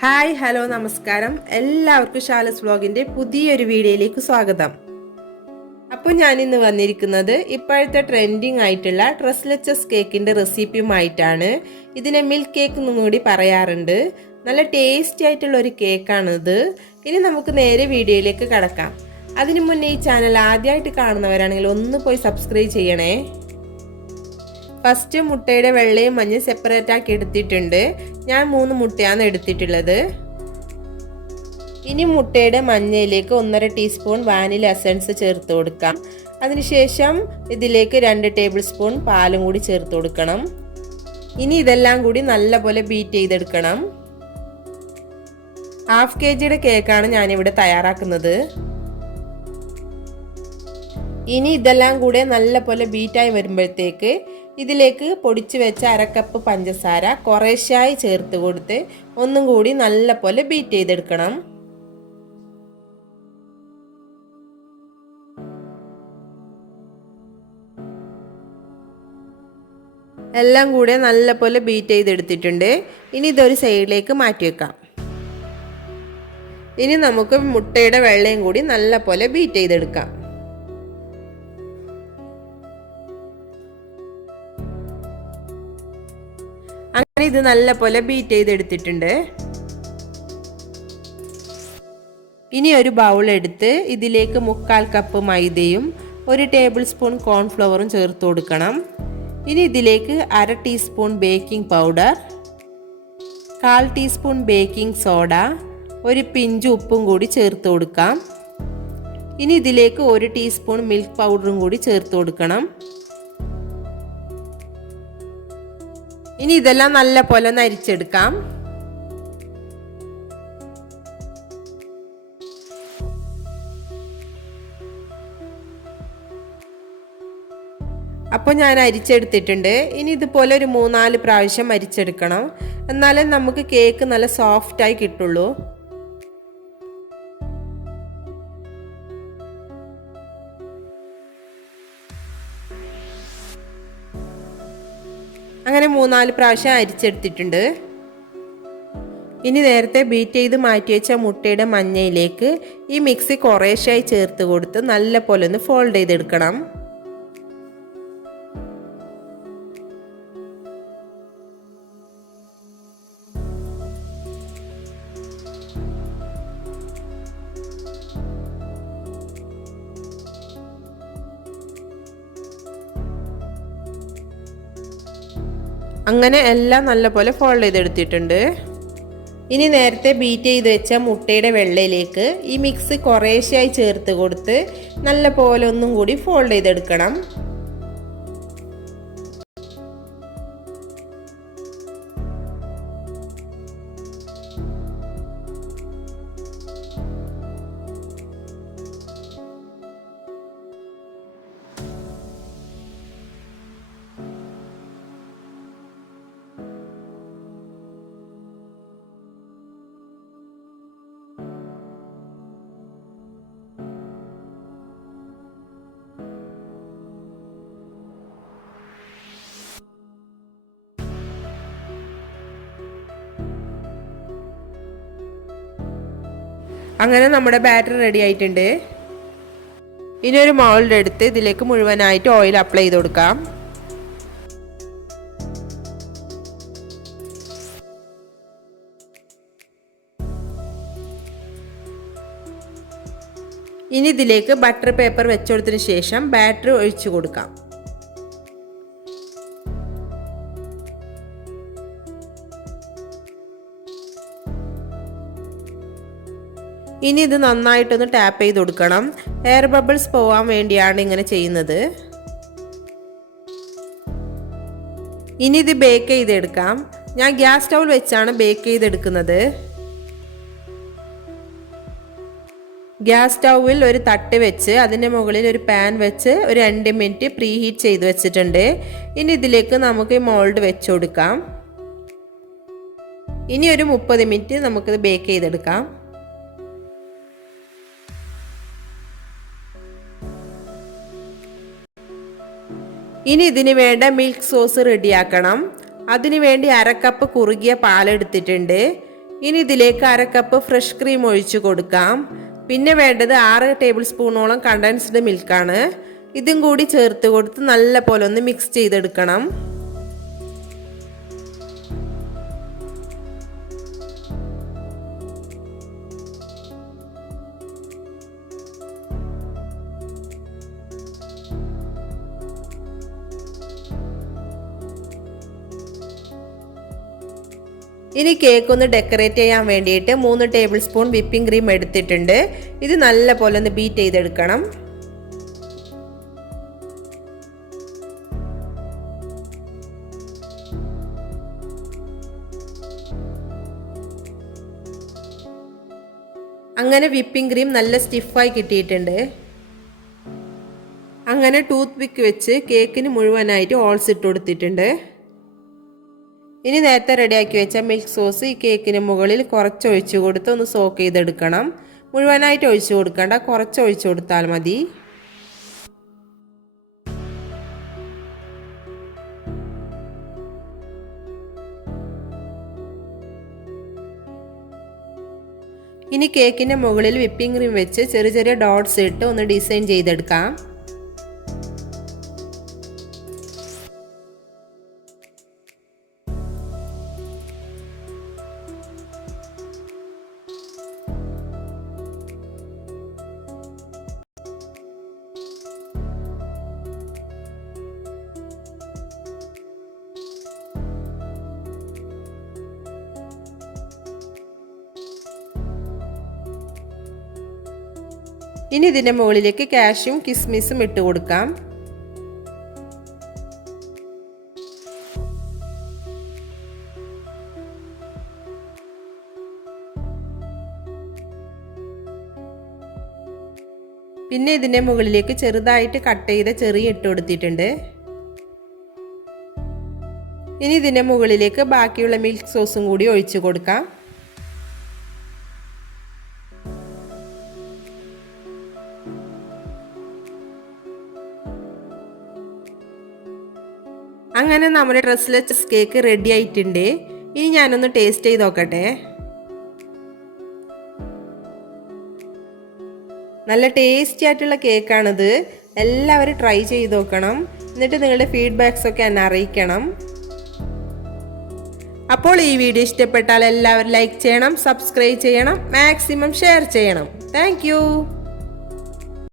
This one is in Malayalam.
ഹായ് ഹലോ നമസ്കാരം. എല്ലാവർക്കും ഷാലസ് വ്ലോഗിൻ്റെ പുതിയൊരു വീഡിയോയിലേക്ക് സ്വാഗതം. അപ്പോൾ ഞാനിന്ന് വന്നിരിക്കുന്നത് ഇപ്പോഴത്തെ ട്രെൻഡിങ് ആയിട്ടുള്ള ട്രസ്ലെച്ചസ് കേക്കിൻ്റെ റെസിപ്പിയുമായിട്ടാണ്. ഇതിനെ മിൽക്ക് കേക്ക് എന്നും കൂടി പറയാറുണ്ട്. നല്ല ടേസ്റ്റി ആയിട്ടുള്ള ഒരു കേക്കാണിത്. ഇനി നമുക്ക് നേരെ വീഡിയോയിലേക്ക് കടക്കാം. അതിനു മുന്നേ ഈ ചാനൽ ആദ്യമായിട്ട് കാണുന്നവരാണെങ്കിൽ ഒന്ന് പോയി സബ്സ്ക്രൈബ് ചെയ്യണേ. ഫസ്റ്റ് മുട്ടയുടെ വെള്ളയും മഞ്ഞയും സെപ്പറേറ്റ് ആക്കി എടുത്തിട്ടുണ്ട്. ഞാൻ 3 മുട്ടയാണ് എടുത്തിട്ടുള്ളത്. ഇനി മുട്ടയുടെ മഞ്ഞയിലേക്ക് 1.5 ടീസ്പൂൺ വാനില എസൻസ് ചേർത്ത് കൊടുക്കാം. അതിനുശേഷം ഇതിലേക്ക് 2 ടേബിൾ സ്പൂൺ പാലും കൂടി ചേർത്ത് കൊടുക്കണം. ഇനി ഇതെല്ലാം കൂടി നല്ലപോലെ ബീറ്റ് ചെയ്തെടുക്കണം. 1/2 kg കേക്കാണ് ഞാനിവിടെ തയ്യാറാക്കുന്നത്. ഇനി ഇതെല്ലാം കൂടെ നല്ലപോലെ ബീറ്റായി വരുമ്പോഴത്തേക്ക് ഇതിലേക്ക് പൊടിച്ചു വെച്ച 1/2 കപ്പ് പഞ്ചസാര കുറേശ്ശായി ചേർത്ത് കൊടുത്ത് ഒന്നും കൂടി നല്ലപോലെ ബീറ്റ് ചെയ്തെടുക്കണം. എല്ലാം കൂടെ നല്ലപോലെ ബീറ്റ് ചെയ്തെടുത്തിട്ടുണ്ട്. ഇനി ഇതൊരു സൈഡിലേക്ക് മാറ്റി വെക്കാം. ഇനി നമുക്ക് മുട്ടയുടെ വെള്ളയും കൂടി നല്ലപോലെ ബീറ്റ് ചെയ്തെടുക്കാം. അങ്ങനെ ഇത് നല്ലപോലെ ബീറ്റ് ചെയ്തെടുത്തിട്ടുണ്ട്. ഇനി ഒരു ബൗൾ എടുത്ത് ഇതിലേക്ക് 1/4 കപ്പ് മൈദയും 1 ടേബിൾ സ്പൂൺ കോൺഫ്ലവറും ചേർത്ത് കൊടുക്കണം. ഇനി ഇതിലേക്ക് 1/2 teaspoon baking powder, 1/4 teaspoon baking soda, ഒരു പിഞ്ച് ഉപ്പും കൂടി ചേർത്ത് കൊടുക്കാം. ഇനി ഇതിലേക്ക് 1 ടീസ്പൂൺ മിൽക്ക് പൗഡറും കൂടി ചേർത്ത് കൊടുക്കണം. ഇനി ഇതെല്ലാം നല്ല പോലെ ഒന്ന് അരിച്ചെടുക്കാം. അപ്പോൾ ഞാൻ അരിച്ചെടുത്തിട്ടുണ്ട്. ഇനി ഇതുപോലെ ഒരു 3-4 പ്രാവശ്യം അരിച്ചെടുക്കണം. എന്നാലേ നമുക്ക് കേക്ക് നല്ല സോഫ്റ്റായി കിട്ടുള്ളൂ. അങ്ങനെ 3-4 പ്രാവശ്യം അരിച്ചെടുത്തിട്ടുണ്ട്. ഇനി നേരത്തെ ബീറ്റ് ചെയ്ത് മാറ്റി വെച്ച മുട്ടയുടെ മഞ്ഞയിലേക്ക് ഈ മിക്സി കുറേശ്ശായി ചേർത്ത് കൊടുത്ത് നല്ല പോലെ ഒന്ന് ഫോൾഡ് ചെയ്തെടുക്കണം. അങ്ങനെ എല്ലാം നല്ലപോലെ ഫോൾഡ് ചെയ്തെടുത്തിട്ടുണ്ട്. ഇനി നേരത്തെ ബീറ്റ് ചെയ്ത് വെച്ച മുട്ടയുടെ വെള്ളയിലേക്ക് ഈ മിക്സ് കുറേശ്ശായി ചേർത്ത് കൊടുത്ത് നല്ലപോലെ ഒന്നും കൂടി ഫോൾഡ് ചെയ്തെടുക്കണം. അങ്ങനെ നമ്മുടെ ബാറ്റർ റെഡി ആയിട്ടുണ്ട്. ഇനി ഒരു മൗൾഡ് എടുത്ത് ഇതിലേക്ക് മുഴുവനായിട്ട് ഓയിൽ അപ്ലൈ ചെയ്ത് കൊടുക്കാം. ഇനി ഇതിലേക്ക് ബട്ടർ പേപ്പർ വെച്ചുകൊടുത്തതിന് ശേഷം ബാറ്റർ ഒഴിച്ചു കൊടുക്കാം. ഇനി ഇത് നന്നായിട്ടൊന്ന് ടാപ്പ് ചെയ്ത് കൊടുക്കണം. എയർ ബബിൾസ് പോവാൻ വേണ്ടിയാണ് ഇങ്ങനെ ചെയ്യുന്നത്. ഇനി ഇത് ബേക്ക് ചെയ്തെടുക്കാം. ഞാൻ ഗ്യാസ് സ്റ്റൗ വെച്ചാണ് ബേക്ക് ചെയ്തെടുക്കുന്നത്. ഗ്യാസ് സ്റ്റൗവിൽ ഒരു തട്ട് വെച്ച് അതിൻ്റെ മുകളിൽ ഒരു പാൻ വെച്ച് ഒരു 2 മിനിറ്റ് പ്രീ ഹീറ്റ് ചെയ്ത് വെച്ചിട്ടുണ്ട്. ഇനി ഇതിലേക്ക് നമുക്ക് ഈ മോൾഡ് വെച്ച് കൊടുക്കാം. ഇനി ഒരു 30 മിനിറ്റ് നമുക്കിത് ബേക്ക് ചെയ്തെടുക്കാം. ഇനി ഇതിന് വേണ്ട മിൽക്ക് സോസ് റെഡിയാക്കണം. അതിനു വേണ്ടി 1/2 കപ്പ് കുറുകിയ പാലെടുത്തിട്ടുണ്ട്. ഇനി ഇതിലേക്ക് 1/2 കപ്പ് ഫ്രഷ് ക്രീം ഒഴിച്ചു കൊടുക്കാം. പിന്നെ വേണ്ടത് 6 ടേബിൾ സ്പൂണോളം കണ്ടൻസ്ഡ് മിൽക്കാണ്. ഇതും കൂടി ചേർത്ത് കൊടുത്ത് നല്ല പോലെ ഒന്ന് മിക്സ് ചെയ്തെടുക്കണം. ഇനി കേക്ക് ഒന്ന് ഡെക്കറേറ്റ് ചെയ്യാൻ വേണ്ടിയിട്ട് 3 ടേബിൾ സ്പൂൺ വിപ്പിംഗ് ക്രീം എടുത്തിട്ടുണ്ട്. ഇത് നല്ല പോലെ ഒന്ന് ബീറ്റ് ചെയ്തെടുക്കണം. അങ്ങനെ വിപ്പിംഗ് ക്രീം നല്ല സ്റ്റിഫായി കിട്ടിയിട്ടുണ്ട്. അങ്ങനെ ടൂത്ത് പിക്ക് വെച്ച് കേക്കിന് മുഴുവനായിട്ട് ഹോൾസ് ഇട്ട് കൊടുത്തിട്ടുണ്ട്. ഇനി നേരത്തെ റെഡിയാക്കി വെച്ച മിൽക്ക് സോസ് ഈ കേക്കിന് മുകളിൽ കുറച്ച് ഒഴിച്ചു കൊടുത്ത് ഒന്ന് സോക്ക് ചെയ്തെടുക്കണം. മുഴുവനായിട്ട് ഒഴിച്ചു കൊടുക്കണ്ട, കുറച്ച് ഒഴിച്ചു കൊടുത്താൽ മതി. ഇനി കേക്കിൻ്റെ മുകളിൽ വിപ്പിംഗ് ക്രീം വെച്ച് ചെറിയ ചെറിയ ഡോട്ട്സ് ഇട്ട് ഒന്ന് ഡിസൈൻ ചെയ്തെടുക്കാം. ഇനി ഇതിൻ്റെ മുകളിലേക്ക് കാഷ്യും കിസ്മിസും ഇട്ട് കൊടുക്കാം. പിന്നെ ഇതിൻ്റെ മുകളിലേക്ക് ചെറുതായിട്ട് കട്ട് ചെയ്ത ചെറി ഇട്ട് കൊടുത്തിട്ടുണ്ട്. ഇനി ഇതിൻ്റെ മുകളിലേക്ക് ബാക്കിയുള്ള മിൽക്ക് സോസും കൂടി ഒഴിച്ചു കൊടുക്കാം. അങ്ങനെ നമ്മുടെ ഡ്രസ്ലെസ് കേക്ക് റെഡി ആയിട്ടുണ്ട്. ഇനി ഞാനൊന്ന് ടേസ്റ്റ് ചെയ്ത് നോക്കട്ടെ. നല്ല ടേസ്റ്റി ആയിട്ടുള്ള കേക്കാണിത്. എല്ലാവരും ട്രൈ ചെയ്ത് നോക്കണം. എന്നിട്ട് നിങ്ങളുടെ ഫീഡ്ബാക്സ് ഒക്കെ എന്നെ അറിയിക്കണം. അപ്പോൾ ഈ വീഡിയോ ഇഷ്ടപ്പെട്ടാൽ എല്ലാവരും ലൈക്ക് ചെയ്യണം, സബ്സ്ക്രൈബ് ചെയ്യണം, മാക്സിമം ഷെയർ ചെയ്യണം. താങ്ക്